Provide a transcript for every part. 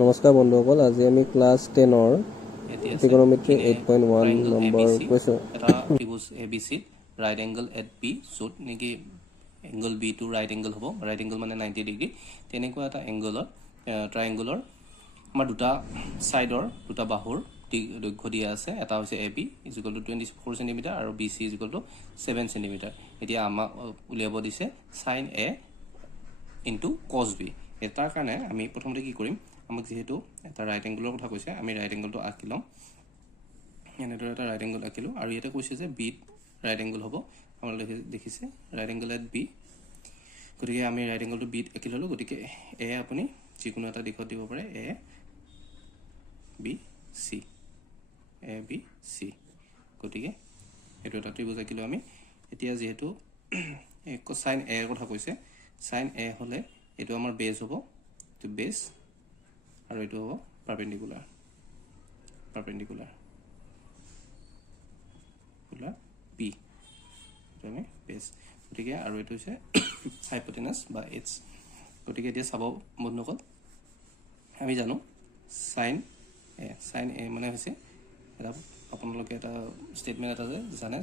নমস্কাৰ বন্ধুসকল, আজি আমি ক্লাছ 10ৰ Trigonometry 8.1 নম্বৰ কৈছোঁ। এটা ত্ৰিভুজ ABC right angle at B য'ত নেকি angle B to right angle হ'ব, ৰাইট এংগল মানে 90 ডিগ্ৰী। তেনেকুৱা এটা এংগলৰ ট্ৰাইএংগলৰ আমাৰ দুটা ছাইডৰ দুটা বাহুৰ দৈৰ্ঘ্য দিয়া আছে। এটা হৈছে A B is equal to 24 centimetre আৰু B C is equal to 7 centimetre. এতিয়া আমাক উলিয়াব দিছে sine A into cos B. তাৰ কাৰণে আমি প্ৰথমতে কি কৰিম, আমাক যেহেতু এটা ৰাইট এংগলৰ কথা কৈছে, আমি ৰাইট এংগলটো আঁকি ল'ম। এনেদৰে এটা ৰাইট এংগল আঁকিলোঁ আৰু ইয়াতে কৈছে যে বিত ৰাইট এংগল হ'ব। আপোনালোকে দেখিছে ৰাইট এংগল এট বি, গতিকে আমি ৰাইট এংগলটো বিত আঁকি ল'লোঁ। গতিকে এ আপুনি যিকোনো এটা দিশত দিব পাৰে, A B C, A B C. গতিকে এইটো এটা ত্ৰিভুজ আঁকিলোঁ আমি। এতিয়া যিহেতু চাইন এৰ কথা কৈছে, চাইন এ হ'লে এইটো আমাৰ বেজ হ'ব, এইটো বেজ আৰু এইটো হ'ব পাৰপেণ্ডিকুলাৰ পি, এইটো আমি বেজ। গতিকে আৰু এইটো হৈছে হাইপটেনাছ বা এইচ। গতিকে এতিয়া চাব বন্ধুসকল, আমি জানো চাইন এ মানে হৈছে এটা, আপোনালোকে এটা ষ্টেটমেণ্ট এটা যে জানে,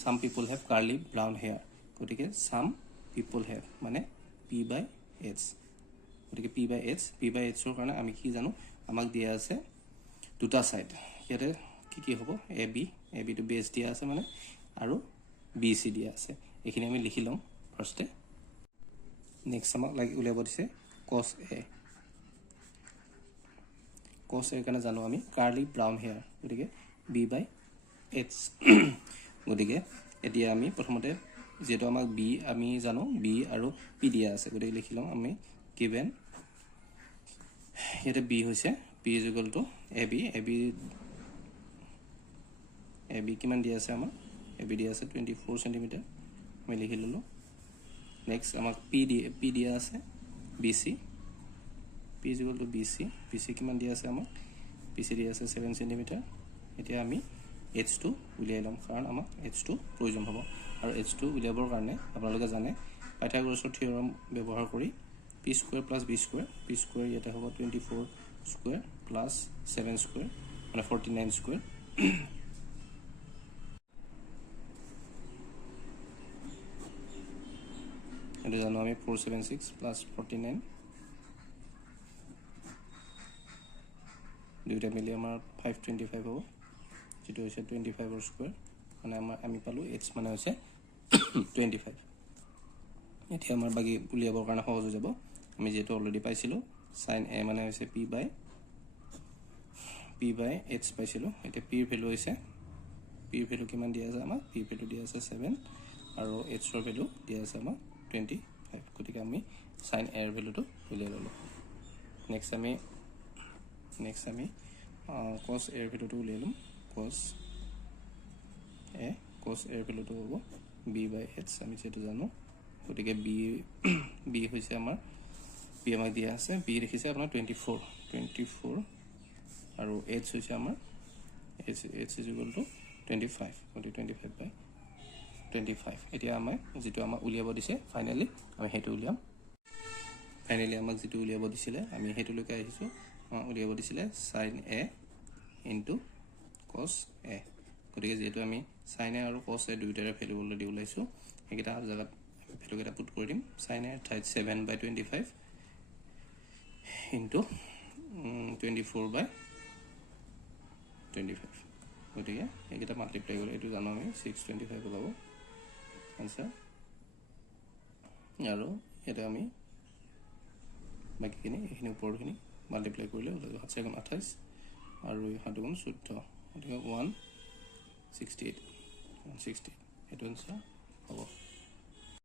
চাম পিপল হেভ কাৰ্লি ব্ৰাউন হেয়াৰ। গতিকে চাম পিপল হেভ মানে পি বাই এইচ। গতিকে পি বাই এইচৰ কাৰণে আমি কি জানো, আমাক দিয়া আছে দুটা ছাইড। ইয়াতে কি হ'ব, এ বিটো বেছ দিয়া আছে মানে, আৰু বি চি দিয়া আছে। এইখিনি আমি লিখি ল'ম ফাৰ্ষ্টে। নেক্সট আমাক উলিয়াব দিছে কছ এৰ কাৰণে জানো আমি কাৰ্লি ব্ৰাউন হেয়াৰ, গতিকে বি বাই এইচ। গতিকে এতিয়া আমি প্ৰথমতে যিহেতু আমাক বি আমি জানো বি আৰু পি দিয়া আছে, গতিকে লিখি ল'ম আমি গিভেন ইয়াতে বি হৈছে P is equal two A B কিমান দিয়া আছে, আমাৰ এ বি দিয়া আছে 24 চেণ্টিমিটাৰ, আমি লিখি ল'লোঁ। নেক্সট আমাক পি দিয়া আছে B C, P is equal to B C কিমান দিয়া আছে, আমাক বি চি দিয়া আছে 7 চেণ্টিমিটাৰ। এতিয়া আমি এইচটো উলিয়াই ল'ম, কাৰণ আমাক এইচটো প্ৰয়োজন হ'ব। আৰু এইচটো উলিয়াবৰ কাৰণে আপোনালোকে জানে পাইথাগোৰাছৰ থিয়ৰম ব্যৱহাৰ কৰি P square plus B square ইয়াতে হ'ব 24 স্কুৱেৰ প্লাছ 7 স্কুৱেৰ মানে 49 স্কুৱেৰ। এইটো জানো আমি 476 প্লাছ 49, দুয়োটা মিলি আমাৰ 525 হ'ব, যিটো হৈছে 25ৰ স্কুৱেৰ মানে আমি পালোঁ এইচ মানে হৈছে 25। এতিয়া আমাৰ বাকী উলিয়াবৰ কাৰণে সহজ হৈ যাব, আমি যিহেতু অলৰেডি পাইছিলোঁ চাইন এ মানে হৈছে পি বাই এইচ পাইছিলোঁ। এতিয়া পিৰ ভেলু কিমান দিয়া আছে, আমাক পিৰ ভেলু দিয়া আছে 7 আৰু এইচৰ ভেলু দিয়া আছে আমাক 25। গতিকে আমি চাইন এৰ ভেলুটো উলিয়াই ল'লোঁ। নেক্সট আমি কছ এৰ ভেলুটো উলিয়াই ল'ম। কছ এৰ ভেলুটো হ'ব বি বাই এইচ, আমি যিহেতু জানো। গতিকে বি হৈছে আমাৰ বি আমাক দিয়া আছে, বি দেখিছে আপোনাৰ 24 আৰু এইচ হৈছে আমাৰ এইচ ইজিকুৱেল টু 25, গতিকে 25/25। এতিয়া যিটো আমাক উলিয়াব দিছে ফাইনেলি আমি সেইটো উলিয়াম। আমাক যিটো উলিয়াব দিছিলে আমি সেইটোলৈকে আহিছোঁ। আমাক উলিয়াব দিছিলে চাইন এ ইনটু কছ এ। গতিকে যিহেতু আমি চাইন এ আৰু কছ এ দুয়োটাৰে ভেলু অলৰেডি ওলাইছোঁ, সেইকেইটা জেগাত ভেলুকেইটা পুট কৰি দিম। চাইন এৰ ঠাইত 7/25 ইনটু 24/25। গতিকে এইকেইটা মাল্টিপ্লাই কৰিলে এইটো জানো আমি 625 ওলাব আনচাৰ। আৰু ইয়াতে আমি বাকীখিনি এইখিনি ওপৰখিনি মাল্টিপ্লাই কৰিলে ওলাব 7 × 28 আৰু 7 × 14, গতিকে 168 সেইটো আনচাৰ হ'ব।